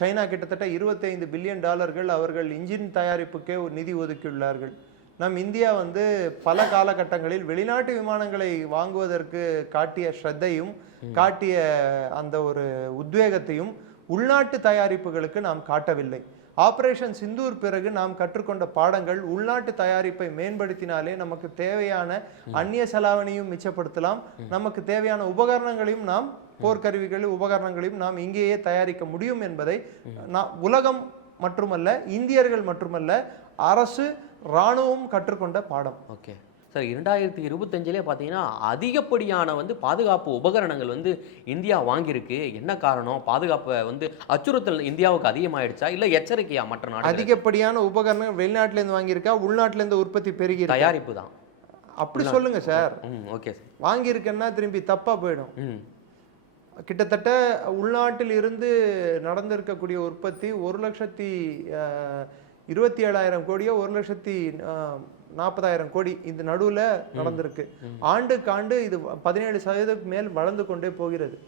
China கிட்டத்தட்ட 25 billion டாலர்கள் அவர்கள் இன்ஜின் தயாரிப்புக்கே ஒரு நிதி ஒதுக்கியுள்ளார்கள். நம் இந்தியா வந்து பல காலகட்டங்களில் வெளிநாட்டு விமானங்களை வாங்குவதற்கு காட்டிய ஸ்ரத்தையும் காட்டிய அந்த ஒரு உத்வேகத்தையும் உள்நாட்டு தயாரிப்புகளுக்கு நாம் காட்டவில்லை. ஆபரேஷன் சிந்தூர் பிறகு நாம் கற்றுக்கொண்ட பாடங்கள் உள்நாட்டு தயாரிப்பை மேம்படுத்தினாலே நமக்கு தேவையான அந்நிய செலாவணியும் மிச்சப்படுத்தலாம். நமக்கு தேவையான உபகரணங்களையும் நாம் போர்க்கருவிகள் உபகரணங்களையும் நாம் இங்கேயே தயாரிக்க முடியும் என்பதை நான் உலகம் மட்டுமல்ல இந்தியர்கள் மட்டுமல்ல அரசு இராணுவம் கற்றுக்கொண்ட பாடம். ஓகே. சார் இரண்டாயிரத்தி இருபத்தஞ்சிலே பார்த்தீங்கன்னா அதிகப்படியான வந்து பாதுகாப்பு உபகரணங்கள் வந்து இந்தியா வாங்கியிருக்கு. என்ன காரணம்? பாதுகாப்பை வந்து அச்சுறுத்தல் இந்தியாவுக்கு அதிகமாயிடுச்சா? இல்லை எச்சரிக்கையா மற்ற நாடு அதிகப்படியான உபகரணங்கள் வெளிநாட்டுல இருந்து வாங்கியிருக்கா? உள்நாட்டுல இருந்து உற்பத்தி பெருகி? தயாரிப்பு தான். அப்படி சொல்லுங்க சார். ம் ஓகே சார். வாங்கியிருக்கேன்னா திரும்பி தப்பா போயிடும். ம். கிட்டத்தட்ட உள்நாட்டில் இருந்து நடந்திருக்கக்கூடிய உற்பத்தி ஒரு லட்சத்தி இருபத்தி ஏழாயிரம் கோடியோ ஒரு லட்சத்தி நாற்பதாயிரம் கோடி இந்த நடுவுல நடந்திருக்கு. ஆண்டுக்கு ஆண்டு இது பதினேழு சதவீதத்துக்கு மேல் வளர்ந்து கொண்டே போகிறது.